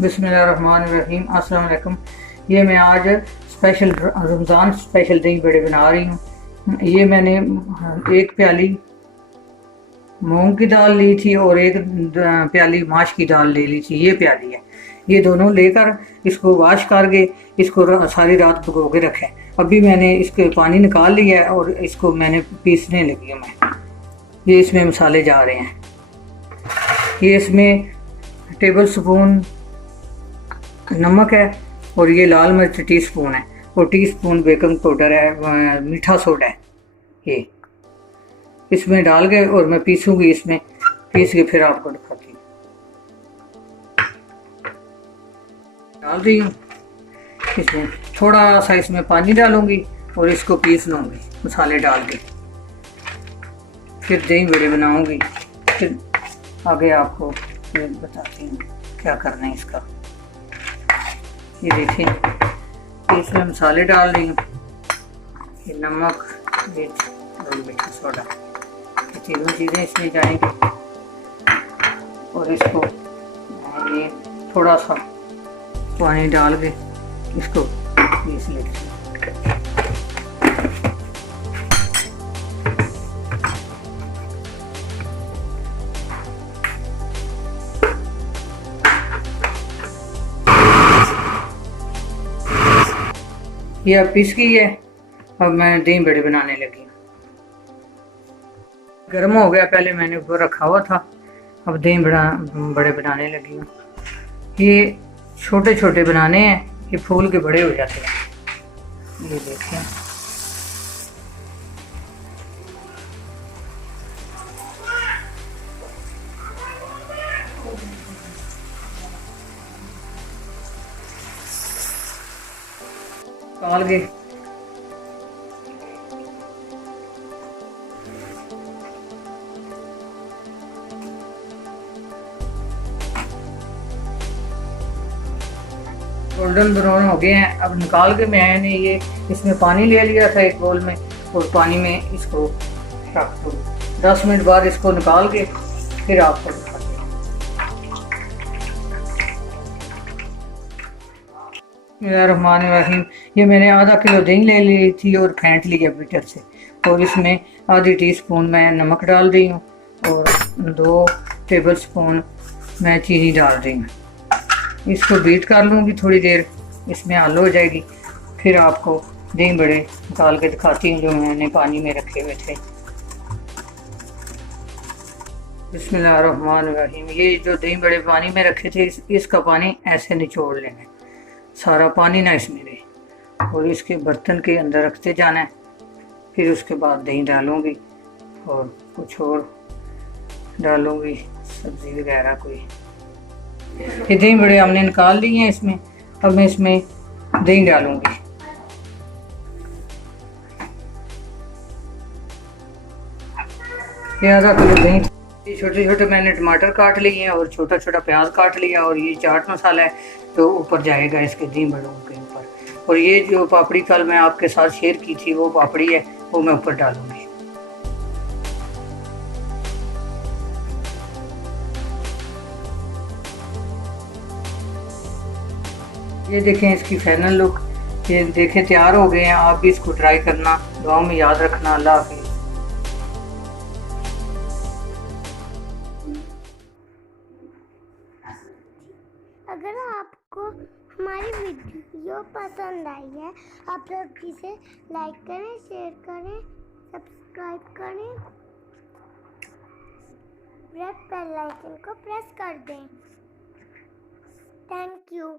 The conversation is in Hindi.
बिस्मिल्लाहिर्रहमानिर्रहीम। अस्सलाम वालेकुम। ये मैं आज स्पेशल रमज़ान स्पेशल दही बड़े बना रही हूँ। ये मैंने एक प्याली मूंग की दाल ली थी और एक प्याली माश की दाल ले ली थी। ये प्याली है। ये दोनों लेकर इसको वॉश करके इसको सारी रात भिगो के रखें। अभी मैंने इसके पानी निकाल लिया है और इसको मैंने पीसने लगी हूँ मैं। ये इसमें मसाले जा रहे हैं। ये इसमें टेबल स्पून नमक है और ये लाल मिर्च टीस्पून है और टीस्पून बेकिंग पाउडर है, मीठा सोडा है। ये इसमें डाल के और मैं पीसूंगी। इसमें पीस के फिर आपको दिखाती हूँ। डाल रही हूँ इसमें थोड़ा सा इसमें पानी डालूंगी और इसको पीस लूँगी मसाले डाल के। फिर दही बड़े बनाऊंगी। फिर आगे आपको बताती हूँ क्या करना है इसका। ये देखिए इसमें मसाले डाल रही हूँ। ये नमक, मिर्च और मीठा सोडा, ये तीनों चीज़ें इसमें जाएंगी और इसको ये थोड़ा सा पानी डाल के इसको पीस लेते हैं। ये अब पीस गई है। अब मैं दही बड़े बनाने लगी हूँ। गर्म हो गया, पहले मैंने ऊपर रखा हुआ था। अब दही बड़े बनाने लगी हूँ। ये छोटे छोटे बनाने हैं, ये फूल के बड़े हो जाते हैं। ये देखिए काल के गोल्डन ब्राउन हो गए हैं। अब निकाल के मैंने ये इसमें पानी ले लिया था एक बोल में और पानी में इसको रख दो। 10 मिनट बाद इसको निकाल के फिर आपको दिखाते हैं। बिस्मिल्लाहिर्रहमानिर्रहीम। ये मैंने आधा किलो दही ले ली थी और फेंट लिया बीटर से और इसमें आधी टीस्पून मैं नमक डाल रही हूँ और 2 टेबल स्पून मैं चीनी डाल रही हूँ। इसको बीट कर लूँगी थोड़ी देर, इसमें आलू हो जाएगी। फिर आपको दही बड़े निकाल के दिखाती हूँ जो मैंने पानी में रखे हुए थे। बिस्मिल्लाहिर्रहमानिर्रहीम। ये जो दही बड़े पानी में रखे थे इसका पानी ऐसे निचोड़ लेना है, सारा पानी ना इसमें रहे और इसके बर्तन के अंदर रखते जाना है। फिर उसके बाद दही डालूँगी और कुछ और डालूँगी, सब्ज़ी वगैरह कोई। ये दही बड़े हमने निकाल लिए हैं इसमें। अब मैं इसमें दही डालूंगी। ये आधा किलो दही। छोटे छोटे मैंने टमाटर काट लिए हैं और छोटा छोटा प्याज काट लिया और ये चाट मसाला है तो ऊपर जाएगा इसके दही बड़ों के ऊपर। और ये जो पापड़ी कल मैं आपके साथ शेयर की थी वो पापड़ी है, वो मैं ऊपर डालूंगी। ये देखें इसकी फाइनल लुक। ये देखें तैयार हो गए हैं। आप भी इसको ट्राई करना, दुआओं में याद रखना। अल्लाह हाफिज़। अगर आपको हमारी वीडियो पसंद आई है, आप लोग इसे लाइक करें, शेयर करें, सब्सक्राइब करें, रेड बेल आइकन को प्रेस कर दें। Thank you.